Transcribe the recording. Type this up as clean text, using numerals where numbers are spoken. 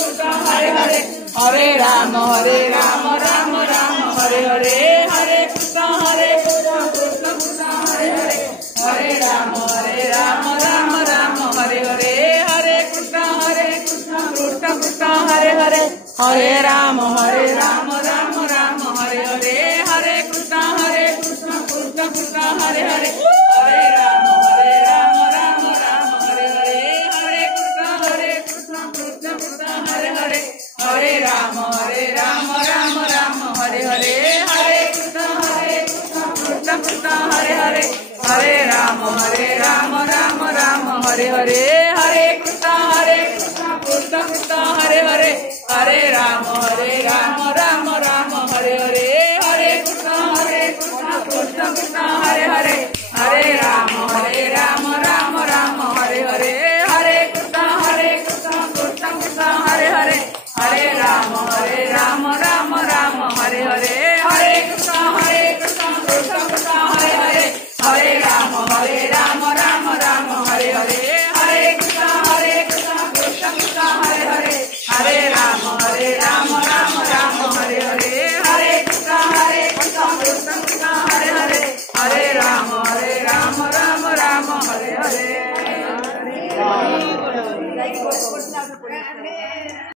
Krishna Hare Hare Hare Ram Ram Ram Hare Hare Hare Krishna Krishna Krishna Hare Hare Hare Ram Ram Ram Hare Hare Hare Krishna Krishna Krishna Hare Hare Hare Ram Ram Ram Hare Hare Hare Krishna Krishna Krishna Hare Hare Hare Ram Ram Ram Hare Hare Hare Krishna Krishna Krishna Hare Hare Hare Ram Ram Ram Hare Hare Hare Krishna Krishna Krishna Hare Hare Hare Ram Ram Ram Hare Hare Hare Krishna Krishna Krishna Hare Hare Hare Ram Ram Ram Hare Hare Hare Krishna Krishna Krishna